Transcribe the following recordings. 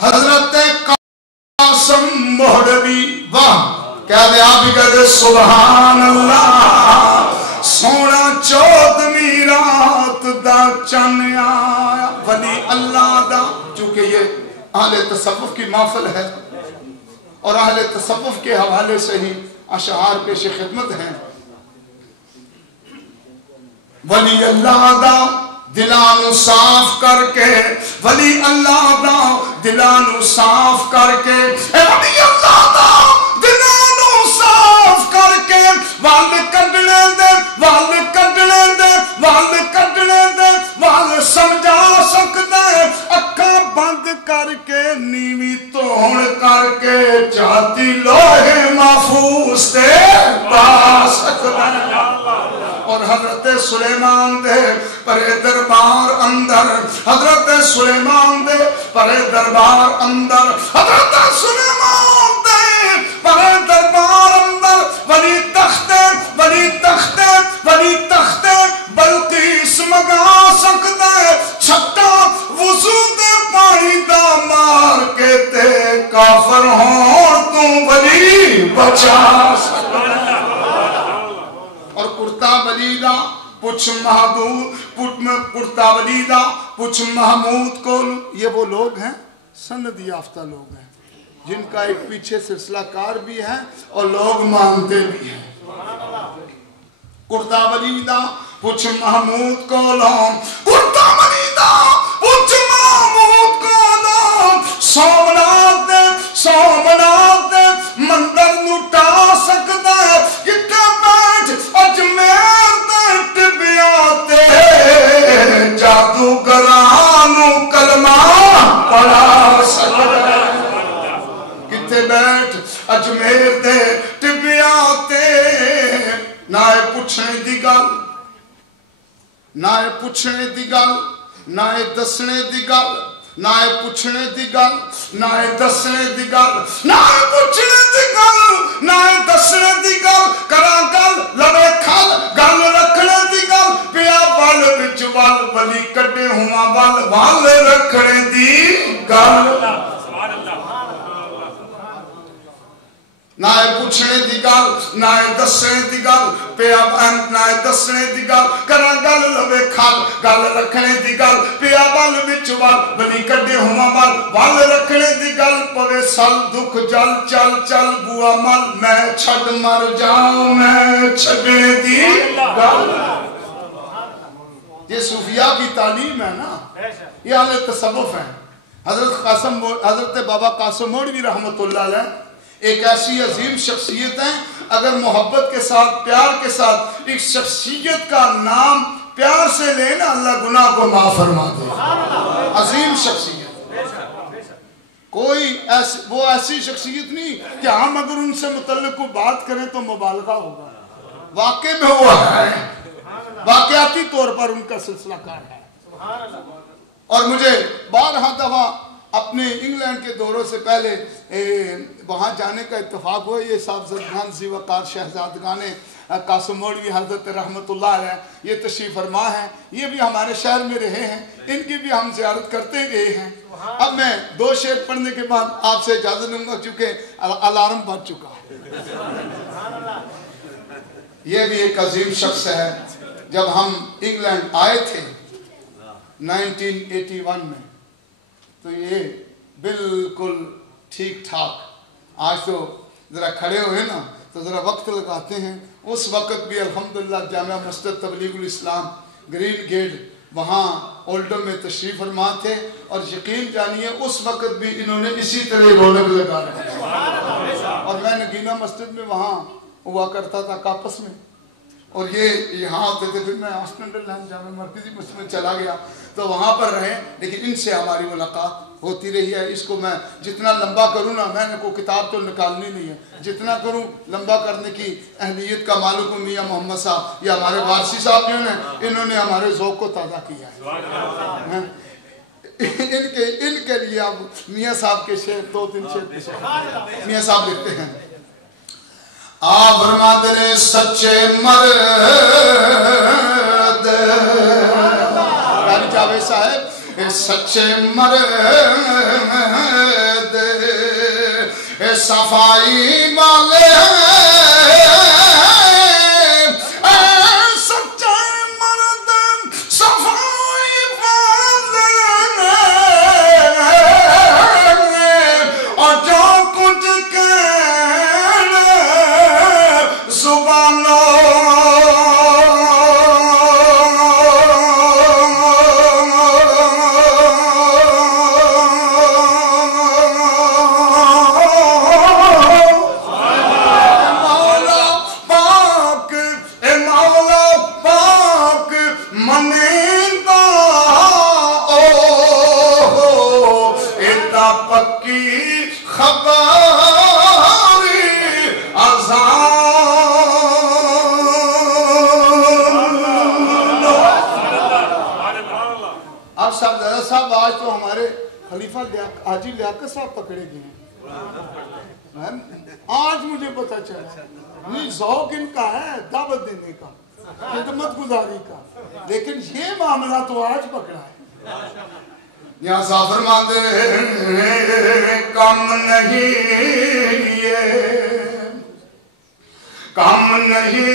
حضرت قاسم مہدوی واہ کہہ دے آپ بھی کہہ دے سبحان اللہ سونا چودھویں رات دا چن آیا ولی اللہ دا چونکہ یہ اہل تصوف کی محفل ہے اور اہل تصوف کے حوالے سے ہی اشعار پیش خدمت ہیں ولی اللہ دا دلانو صاف کر کے ولی اللہ دا دلانو صاف کر کے ولی اللہ دا دلانو صاف کر کے وال کڈنے دے وال کڈنے دے وال کڈنے دے وال سمجھا سکتا ہے اکھاں بند کر کے نیوی توڑ کر کے چاہتی لوہے محفوظ تے پا سکتا ہے اور حضرت سلیمان دے پرے دربار اندر حضرت سلیمان دے پرے دربار اندر حضرت سلیمان دے پرے دربار اندر ولی تختے ولی تختے ولی تختے بلقیس مگا سکتا ہے چھٹا وضو دے پانی دا مار کے تے کافر ہوں تو ولی بچا سکتا ہے اور کرتا ولیدہ پچھ محمود کرتا ولیدہ پچھ محمود کو یہ وہ لوگ ہیں سند یافتہ لوگ ہیں جن کا ایک پیچھے سلسلہ کار بھی ہے اور لوگ مانتے بھی ہیں کرتا ولیدہ پچھ محمود کو لوگ کرتا ولیدہ پچھ محمود کو لوگ سومنات دے مندر نٹا سکتا ہے کتے بیٹھ اجمیر دے ٹبیاتے جادوگرانو کلمہ پڑھا سکتا ہے کتے بیٹھ اجمیر دے ٹبیاتے نائے پوچھنے دی گل نائے پوچھنے دی گل نائے دسنے دی گل نائے پوچھنے دی گل نائے دسنے دی گل نائے پوچھنے دی گل نائے دسنے دی گل کرا گل لبے کھل گل رکھنے دی گل پیا وال وچ وال ولی کڈے ہوا وال رکھنے دی گل نائے پوچھنے دی گل نائے دسنے دی گل پیا نائے دسنے دی گل کرا گل لبے کھل گل رکھنے دی گل پیا وال وچ وال ولی کڈے ہوا وال رکھنے دی گل پوے سل دکھ جل چل چل بوا مل میں چھڈ مر جاؤں میں چھڈنے دی گل یہ صوفیاء کی تعلیم ہے نا یہ اہل تصوف ہیں حضرت بابا قاسم مولوی رحمت اللہ علیہ ایک ایسی عظیم شخصیت ہے اگر محبت کے ساتھ پیار کے ساتھ ایک شخصیت کا نام پیار سے لینا اللہ گناہ کو معاف فرما دے عظیم شخصیت کوئی وہ ایسی شخصیت نہیں کہ ہم اگر ان سے متعلق کو بات کریں تو مبالغہ ہوگا واقع میں ہوا ہے واقعاتی طور پر ان کا سلسلہ کار ہے اور مجھے بارہا دفعہ اپنے انگلینڈ کے دوروں سے پہلے وہاں جانے کا اتفاق ہوا یہ صاحبزادگان زیوکار شہزادگان قاسم مولوی حضرت رحمت اللہ علیہ یہ تشریف فرما ہیں یہ بھی ہمارے شہر میں رہے ہیں ان کی بھی ہم زیارت کرتے گئے ہیں اب میں 2 شعر پڑھنے کے بعد آپ سے اجازت لوں گا چونکہ الارم بج چکا ہے یہ بھی ایک عظیم شخص ہے جب ہم انگلینڈ آئے تھے 1981 میں تو یہ بالکل ٹھیک ٹھاک آج تو ذرا کھڑے ہوئے نا تو ذرا وقت لگاتے ہیں اس وقت بھی الحمدللہ جامعہ مسجد تبلیغ الاسلام گرین گیٹ وہاں اولڈم میں تشریف فرما تھے اور یقین جانیے اس وقت بھی انہوں نے اسی طرح رونق لگا رہا اور میں نگینہ مسجد میں وہاں ہوا کرتا تھا کاپس میں اور یہ یہاں آتے تھے پھر میں آسٹنڈل لینڈ جامعہ مرکزی مسجد میں چلا گیا تو وہاں پر رہے لیکن ان سے ہماری ملاقات ہوتی رہی ہے اس کو میں جتنا لمبا کروں نا میں نے کوئی کتاب تو نکالنی نہیں ہے جتنا کروں لمبا کرنے کی اہلیت کا مالک میاں محمد صاحب یا ہمارے وارسی صاحب جو ہیں انہوں نے ہمارے ذوق کو تازہ کیا ہے ان کے لیے اب میاں صاحب کے شعر 2-3 شعر میاں صاحب لکھتے ہیں آپ فرماتے ہیں سچے مرد رانی جاوید صاحب سچے مرد صفائی والے سچے مرد صفائی والے اور جو کچھ کہنا زبانوں حاجی لیاقت صاحب پکڑے گئے ہیں. آج مجھے پتا چلا ذوق ان کا ہے دعوت دینے کا, خدمت گزاری کا, لیکن یہ معاملہ تو آج پکڑا ہے. یہاں سافر ماندے کم نہیں کم نہیں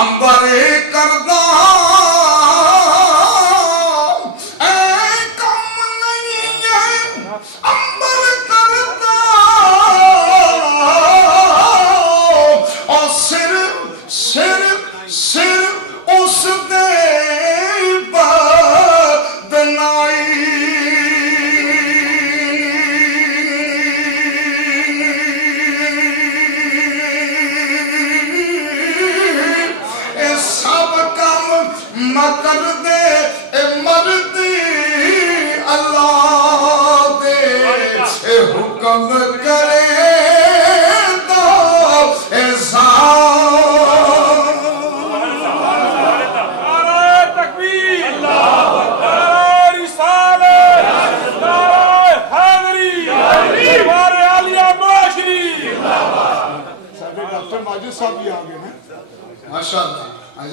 امبر کردہ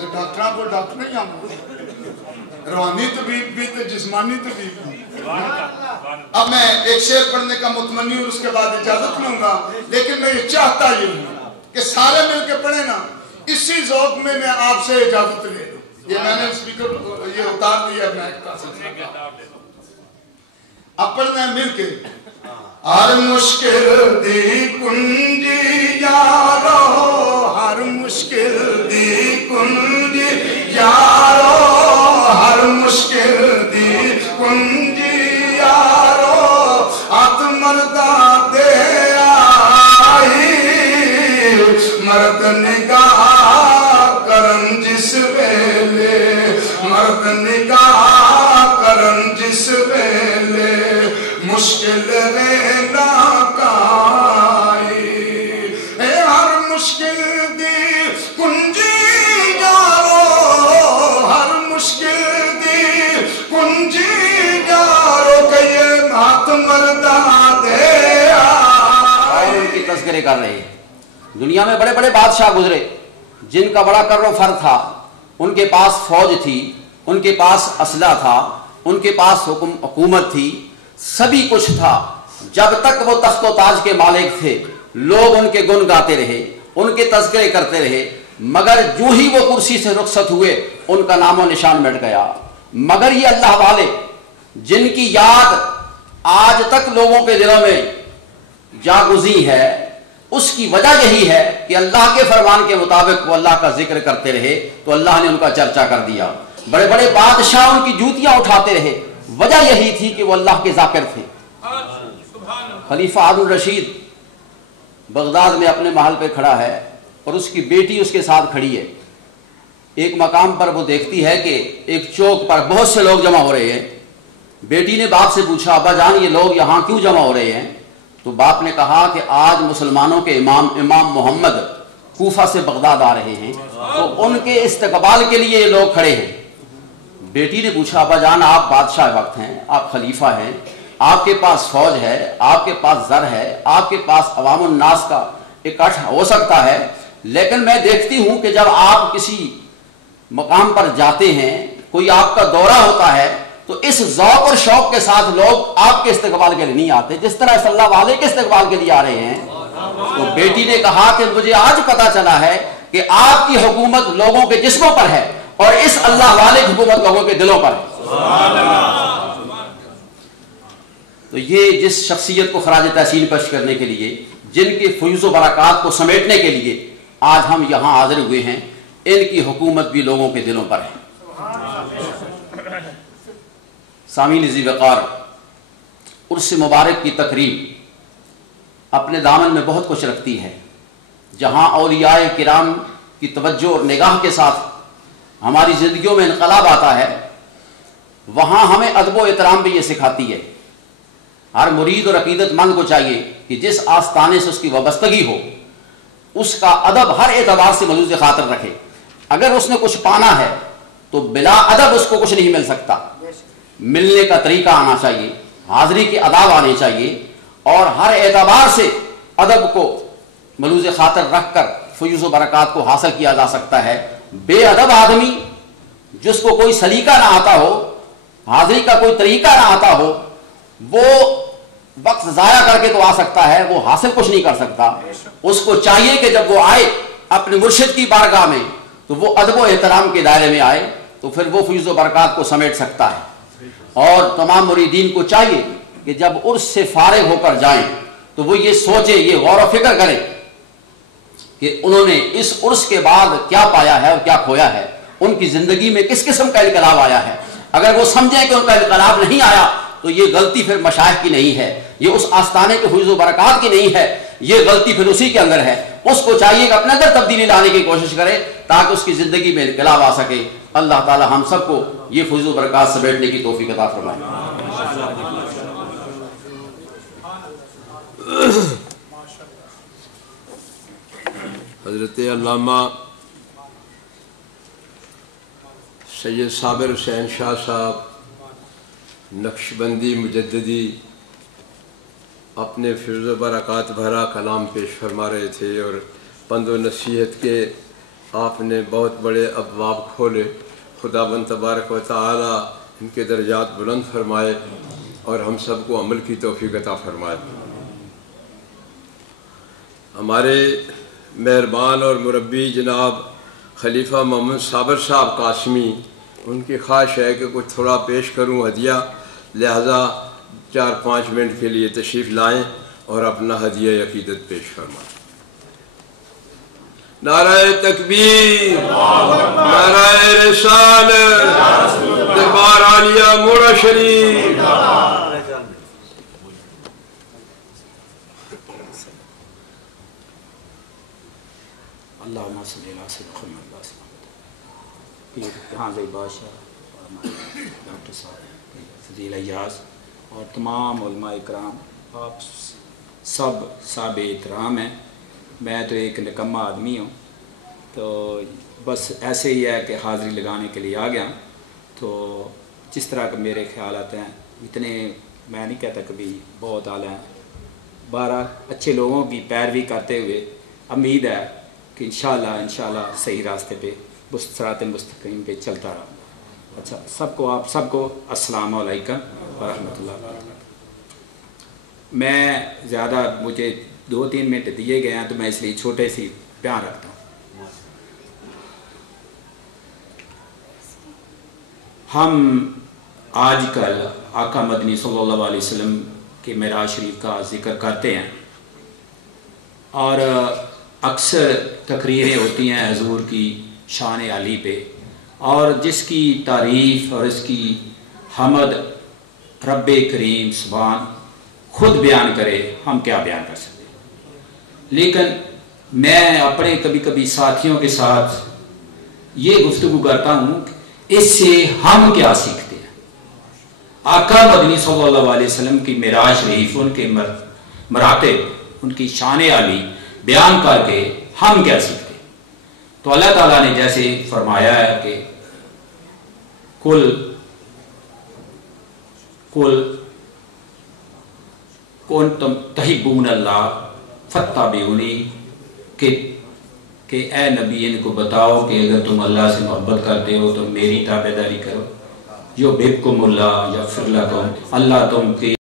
ڈاکٹر کو ڈاکٹر نہیں آنا روحانی طبیب بھی تو جسمانی طبیب بھی. اب میں ایک شعر پڑھنے کا متمنی ہوں, اس کے بعد اجازت لوں گا, لیکن میں یہ چاہتا ہی ہوں کہ سارے مل کے پڑھیں نا, اسی ذوق میں آپ سے اجازت لے لوں. یہ میں نے اسپیکر یہ اتار دیا میک کا سلسلہ. اب پڑھنا ہے مل کے. ہر مشکل دی کنجی یارو, ہر مشکل دی کنجی یارو, ہر مشکل دی کنجی یارو, ہاتھ مردہ دے آئی مرد نگاہ کرن جس ویلے, مرد نگاہ کرن جس ویلے مشکل رہنا کائی. ہر مشکل دی کنجی یارو, ہر مشکل دی کنجی یارو, کہ یہ ہاتھ مردہ دے آئی. ان کی تذکرے کر رہے ہیں. دنیا میں بڑے بڑے بادشاہ گزرے جن کا بڑا کر و فر تھا, ان کے پاس فوج تھی, ان کے پاس اسلحہ تھا, ان کے پاس حکومت تھی, سبھی کچھ تھا. جب تک وہ تخت و تاج کے مالک تھے لوگ ان کے گن گاتے رہے, ان کے تذکرے کرتے رہے, مگر جو ہی وہ کرسی سے رخصت ہوئے ان کا نام و نشان مٹ گیا. مگر یہ اللہ والے جن کی یاد آج تک لوگوں کے دلوں میں جاگزی ہے, اس کی وجہ یہی ہے کہ اللہ کے فرمان کے مطابق وہ اللہ کا ذکر کرتے رہے تو اللہ نے ان کا چرچا کر دیا. بڑے بڑے بادشاہ ان کی جوتیاں اٹھاتے رہے, وجہ یہی تھی کہ وہ اللہ کے ذاکر تھے. خلیفہ ہارون الرشید بغداد میں اپنے محل پہ کھڑا ہے اور اس کی بیٹی اس کے ساتھ کھڑی ہے. ایک مقام پر وہ دیکھتی ہے کہ ایک چوک پر بہت سے لوگ جمع ہو رہے ہیں. بیٹی نے باپ سے پوچھا, ابا جان یہ لوگ یہاں کیوں جمع ہو رہے ہیں؟ تو باپ نے کہا کہ آج مسلمانوں کے امام محمد کوفہ سے بغداد آ رہے ہیں, تو ان کے استقبال کے لیے یہ لوگ کھڑے ہیں. بیٹی نے پوچھا, ابا جان آپ بادشاہ وقت ہیں, آپ خلیفہ ہیں, آپ کے پاس فوج ہے, آپ کے پاس زر ہے, آپ کے پاس عوام الناس کا اکٹھ ہو سکتا ہے, لیکن میں دیکھتی ہوں کہ جب آپ کسی مقام پر جاتے ہیں, کوئی آپ کا دورہ ہوتا ہے, تو اس ذوق اور شوق کے ساتھ لوگ آپ کے استقبال کے لیے نہیں آتے جس طرح اس اللہ والے کے استقبال کے لیے آ رہے ہیں۔ تو بیٹی نے کہا کہ مجھے آج پتا چلا ہے کہ آپ کی حکومت لوگوں کے جسموں پر ہے اور اس اللہ والے کی حکومت لوگوں کے دلوں پر ہے۔ تو یہ جس شخصیت کو خراج تحسین پیش کرنے کے لیے، جن کے فیوز و برکات کو سمیٹنے کے لیے آج ہم یہاں حاضر ہوئے ہیں، ان کی حکومت بھی لوگوں کے دلوں پر ہے۔ سامعین ذی وقار، عرس مبارک کی تقریب اپنے دامن میں بہت کچھ رکھتی ہے۔ جہاں اولیاء کرام کی توجہ اور نگاہ کے ساتھ ہماری زندگیوں میں انقلاب آتا ہے، وہاں ہمیں ادب و احترام بھی یہ سکھاتی ہے۔ ہر مرید اور عقیدت مند کو چاہیے کہ جس آستانے سے اس کی وابستگی ہو، اس کا ادب ہر اعتبار سے ملحوظ خاطر رکھے۔ اگر اس نے کچھ پانا ہے تو بلا ادب اس کو کچھ نہیں مل سکتا۔ ملنے کا طریقہ آنا چاہیے، حاضری کے آداب آنے چاہیے، اور ہر اعتبار سے ادب کو ملحوظ خاطر رکھ کر فیوز و برکات کو حاصل کیا جا سکتا ہے۔ بے ادب آدمی جس کو کوئی سلیقہ نہ آتا ہو، حاضری کا کوئی طریقہ نہ آتا ہو، وہ وقت ضائع کر کے تو آ سکتا ہے، وہ حاصل کچھ نہیں کر سکتا۔ اس کو چاہیے کہ جب وہ آئے اپنے مرشد کی بارگاہ میں تو وہ ادب و احترام کے دائرے میں آئے، تو پھر وہ فیوز و برکات کو سمیٹ سکتا ہے۔ اور تمام مریدین کو چاہیے کہ جب عرس سے فارغ ہو کر جائیں تو وہ یہ سوچیں، یہ غور و فکر کریں کہ انہوں نے اس عرس کے بعد کیا پایا ہے اور کیا کھویا ہے، ان کی زندگی میں کس قسم کا انقلاب آیا ہے۔ اگر وہ سمجھیں کہ ان کا انقلاب نہیں آیا تو یہ غلطی پھر مشائخ کی نہیں ہے، یہ اس آستانے کے فیوز و برکات کی نہیں ہے، یہ غلطی پھر اسی کے اندر ہے۔ اس کو چاہیے کہ اپنے اندر تبدیلی لانے کی کوشش کرے تاکہ اس کی زندگی میں انقلاب آ سکے۔ اللہ تعالی ہم سب کو یہ فیوز و برکات سے بیٹھنے کی توفیق عطا فرمائے۔ حضرت علامہ سید صابر حسین شاہ صاحب نقشبندی مجددی اپنے فیض و برکات بھرا کلام پیش فرما رہے تھے، اور پند و نصیحت کے آپ نے بہت بڑے ابواب کھولے۔ خداوند تبارک و تعالی ان کے درجات بلند فرمائے اور ہم سب کو عمل کی توفیق عطا فرمائے۔ ہمارے مہربان اور مربی جناب خلیفہ محمد صابر صاحب قاسمی، ان کی خواہش ہے کہ کچھ تھوڑا پیش کروں ہدیہ، لہذا 4-5 منٹ کے لیے تشریف لائیں اور اپنا ہدیہ عقیدت پیش فرمائیں۔ نعرہ تکبیر، نعرہ رسالت، دربار عالیہ موڑا شریف۔ اللہم صلی اللہ علیہ وسلم یہاں زی بادشاہ اور ہمارے ڈاکٹر صاحب فضیل ایاز اور تمام علماء اکرام، آپ سب صاحب احترام ہیں۔ میں تو ایک نکمہ آدمی ہوں، تو بس ایسے ہی ہے کہ حاضری لگانے کے لیے آ گیا۔ تو جس طرح کے میرے خیالات ہیں، اتنے میں نہیں کہتا کبھی بہت اعلیٰ ہیں، 12 اچھے لوگوں کی پیروی کرتے ہوئے امید ہے کہ انشاءاللہ صحیح راستے پہ صراط مستقیم پہ چلتا رہا۔ اچھا، آپ سب کو السلام علیکم ورحمۃ اللہ وبرکاتہ۔ میں زیادہ، مجھے 2-3 منٹ دیے گئے ہیں تو میں اس لیے چھوٹے سی بیان رکھتا ہوں۔ ہم آج کل آقا مدنی صلی اللہ علیہ وسلم کے معراج شریف کا ذکر کرتے ہیں، اور اکثر تقریریں ہوتی ہیں حضور کی شان علی پہ، اور جس کی تعریف اور اس کی حمد رب کریم سبحان خود بیان کرے، ہم کیا بیان کر سکتے ہیں۔ لیکن میں اپنے کبھی کبھی ساتھیوں کے ساتھ یہ گفتگو کرتا ہوں کہ اس سے ہم کیا سیکھتے ہیں۔ آقا مدنی صلی اللہ علیہ وسلم کی معراج شریف، ان کے مراتب، ان کی شان علی بیان کر کے ہم کیا سیکھتے ہیں۔ تو اللہ تعالیٰ نے جیسے فرمایا ہے کہ کل کنتم تحبون اللہ فاتبعونی، کہ اے نبی ان کو بتاؤ کہ اگر تم اللہ سے محبت کرتے ہو تو میری تابعداری کرو۔ یحببکم اللہ یغفر لکم، اللہ تم کی